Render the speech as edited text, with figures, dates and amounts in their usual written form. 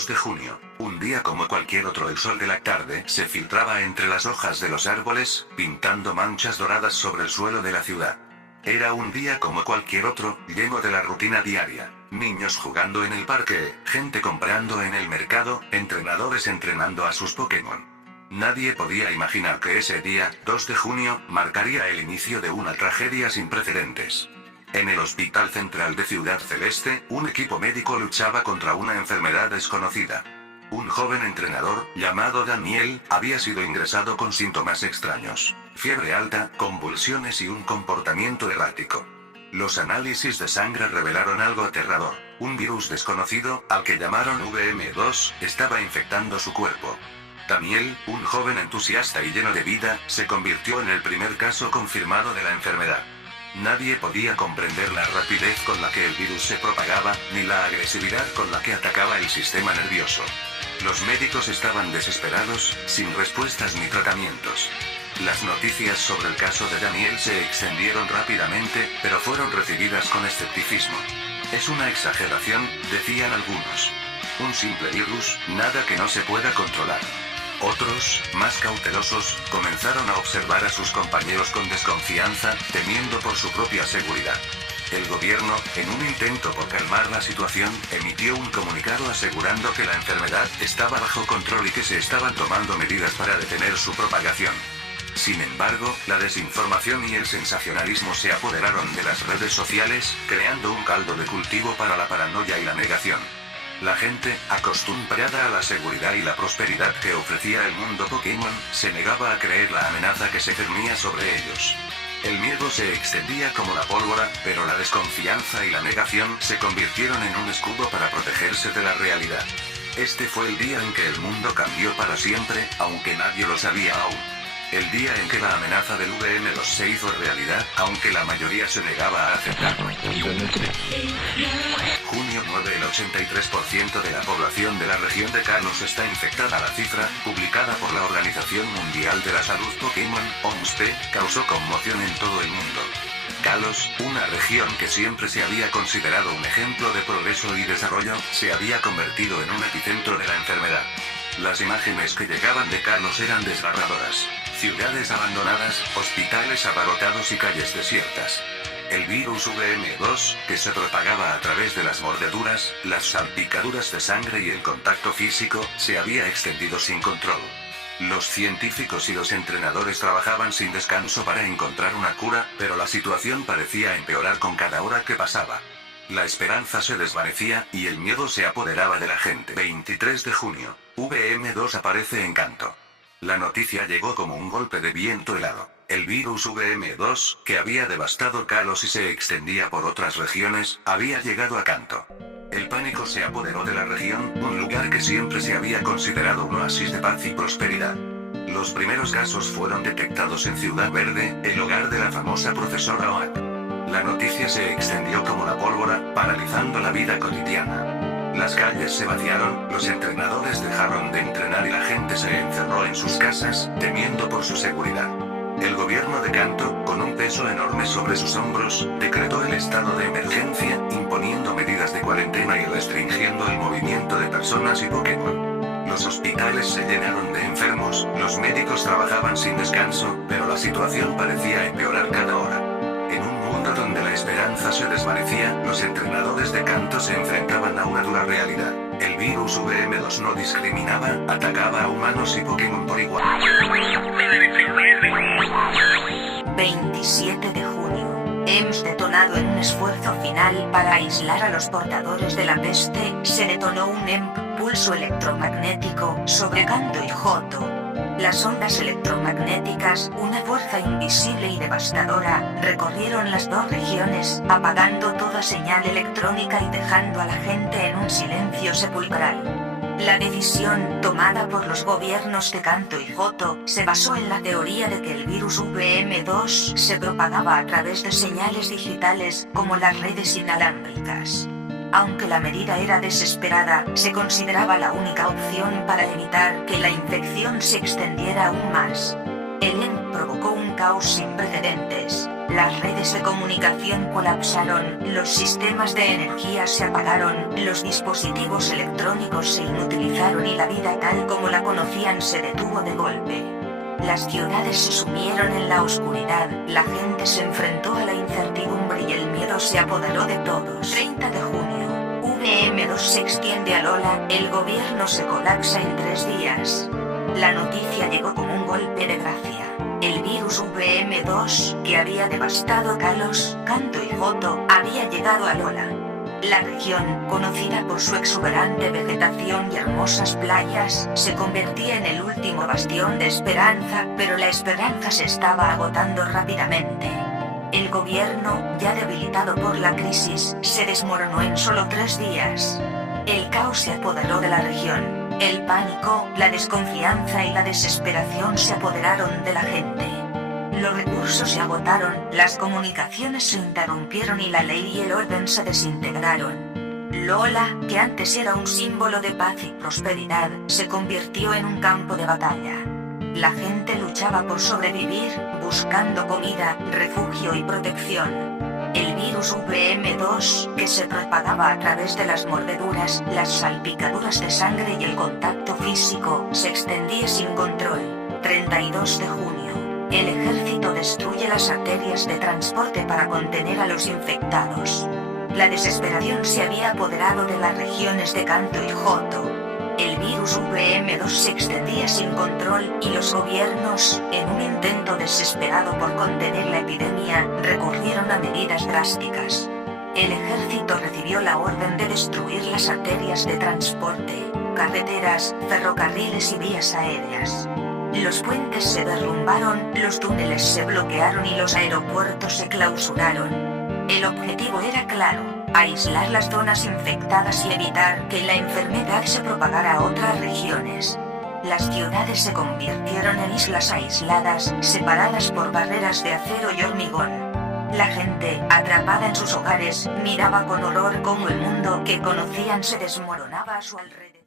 2 de junio, un día como cualquier otro, el sol de la tarde se filtraba entre las hojas de los árboles, pintando manchas doradas sobre el suelo de la ciudad. Era un día como cualquier otro, lleno de la rutina diaria. Niños jugando en el parque, gente comprando en el mercado, entrenadores entrenando a sus Pokémon. Nadie podía imaginar que ese día, 2 de junio, marcaría el inicio de una tragedia sin precedentes. En el Hospital Central de Ciudad Celeste, un equipo médico luchaba contra una enfermedad desconocida. Un joven entrenador, llamado Daniel, había sido ingresado con síntomas extraños: fiebre alta, convulsiones y un comportamiento errático. Los análisis de sangre revelaron algo aterrador: un virus desconocido, al que llamaron VM2, estaba infectando su cuerpo. Daniel, un joven entusiasta y lleno de vida, se convirtió en el primer caso confirmado de la enfermedad. Nadie podía comprender la rapidez con la que el virus se propagaba, ni la agresividad con la que atacaba el sistema nervioso. Los médicos estaban desesperados, sin respuestas ni tratamientos. Las noticias sobre el caso de Daniel se extendieron rápidamente, pero fueron recibidas con escepticismo. Es una exageración, decían algunos. Un simple virus, nada que no se pueda controlar. Otros, más cautelosos, comenzaron a observar a sus compañeros con desconfianza, temiendo por su propia seguridad. El gobierno, en un intento por calmar la situación, emitió un comunicado asegurando que la enfermedad estaba bajo control y que se estaban tomando medidas para detener su propagación. Sin embargo, la desinformación y el sensacionalismo se apoderaron de las redes sociales, creando un caldo de cultivo para la paranoia y la negación. La gente, acostumbrada a la seguridad y la prosperidad que ofrecía el mundo Pokémon, se negaba a creer la amenaza que se cernía sobre ellos. El miedo se extendía como la pólvora, pero la desconfianza y la negación se convirtieron en un escudo para protegerse de la realidad. Este fue el día en que el mundo cambió para siempre, aunque nadie lo sabía aún. El día en que la amenaza del VM2 se hizo realidad, aunque la mayoría se negaba a aceptarlo. Junio 9. El 83% de la población de la región de Kalos está infectada. La cifra, publicada por la Organización Mundial de la Salud Pokémon, OMSP, causó conmoción en todo el mundo. Kalos, una región que siempre se había considerado un ejemplo de progreso y desarrollo, se había convertido en un epicentro de la enfermedad. Las imágenes que llegaban de Kalos eran desgarradoras. Ciudades abandonadas, hospitales abarrotados y calles desiertas. El virus VM2, que se propagaba a través de las mordeduras, las salpicaduras de sangre y el contacto físico, se había extendido sin control. Los científicos y los entrenadores trabajaban sin descanso para encontrar una cura, pero la situación parecía empeorar con cada hora que pasaba. La esperanza se desvanecía, y el miedo se apoderaba de la gente. 23 de junio, VM2 aparece en Kanto. La noticia llegó como un golpe de viento helado. El virus VM2, que había devastado Kalos y se extendía por otras regiones, había llegado a Kanto. El pánico se apoderó de la región, un lugar que siempre se había considerado un oasis de paz y prosperidad. Los primeros casos fueron detectados en Ciudad Verde, el hogar de la famosa profesora Oak. La noticia se extendió como la pólvora, paralizando la vida cotidiana. Las calles se vaciaron, los entrenadores dejaron de entrenar y la gente se encerró en sus casas, temiendo por su seguridad. El gobierno de Kanto, con un peso enorme sobre sus hombros, decretó el estado de emergencia, imponiendo medidas de cuarentena y restringiendo el movimiento de personas y Pokémon. Los hospitales se llenaron de enfermos, los médicos trabajaban sin descanso, pero la situación parecía empeorar cada hora. En un mundo donde la esperanza se desvanecía, los entrenadores de Kanto se enfrentaban a una dura realidad. El virus VM2 no discriminaba, atacaba a humanos y Pokémon por igual. 27 de junio. Hemos detonado en un esfuerzo final para aislar a los portadores de la peste. Se detonó un pulso electromagnético sobre Kanto y Johto. Las ondas electromagnéticas, una fuerza invisible y devastadora, recorrieron las dos regiones, apagando toda señal electrónica y dejando a la gente en un silencio sepulcral. La decisión, tomada por los gobiernos de Kanto y Johto, se basó en la teoría de que el virus VM2 se propagaba a través de señales digitales, como las redes inalámbricas. Aunque la medida era desesperada, se consideraba la única opción para evitar que la infección se extendiera aún más. El provocó un caos sin precedentes. Las redes de comunicación colapsaron, los sistemas de energía se apagaron, los dispositivos electrónicos se inutilizaron y la vida tal como la conocían se detuvo de golpe. Las ciudades se sumieron en la oscuridad, la gente se enfrentó a la incertidumbre y el miedo se apoderó de todos. 30 de junio. VM2 se extiende a Lola, el gobierno se colapsa en 3 días. La noticia llegó como un golpe de gracia. El virus VM2, que había devastado Kalos, Kanto y Johto, había llegado a Lola. La región, conocida por su exuberante vegetación y hermosas playas, se convertía en el último bastión de esperanza, pero la esperanza se estaba agotando rápidamente. El gobierno, ya debilitado por la crisis, se desmoronó en solo 3 días. El caos se apoderó de la región. El pánico, la desconfianza y la desesperación se apoderaron de la gente. Los recursos se agotaron, las comunicaciones se interrumpieron y la ley y el orden se desintegraron. Lola, que antes era un símbolo de paz y prosperidad, se convirtió en un campo de batalla. La gente luchaba por sobrevivir, buscando comida, refugio y protección. El virus VM2, que se propagaba a través de las mordeduras, las salpicaduras de sangre y el contacto físico, se extendía sin control. 32 de junio. El ejército destruye las arterias de transporte para contener a los infectados. La desesperación se había apoderado de las regiones de Kanto y Johto. El virus VM2 se extendía sin control y los gobiernos, en un intento desesperado por contener la epidemia, recurrieron a medidas drásticas. El ejército recibió la orden de destruir las arterias de transporte, carreteras, ferrocarriles y vías aéreas. Los puentes se derrumbaron, los túneles se bloquearon y los aeropuertos se clausuraron. El objetivo era claro: aislar las zonas infectadas y evitar que la enfermedad se propagara a otras regiones. Las ciudades se convirtieron en islas aisladas, separadas por barreras de acero y hormigón. La gente, atrapada en sus hogares, miraba con horror cómo el mundo que conocían se desmoronaba a su alrededor.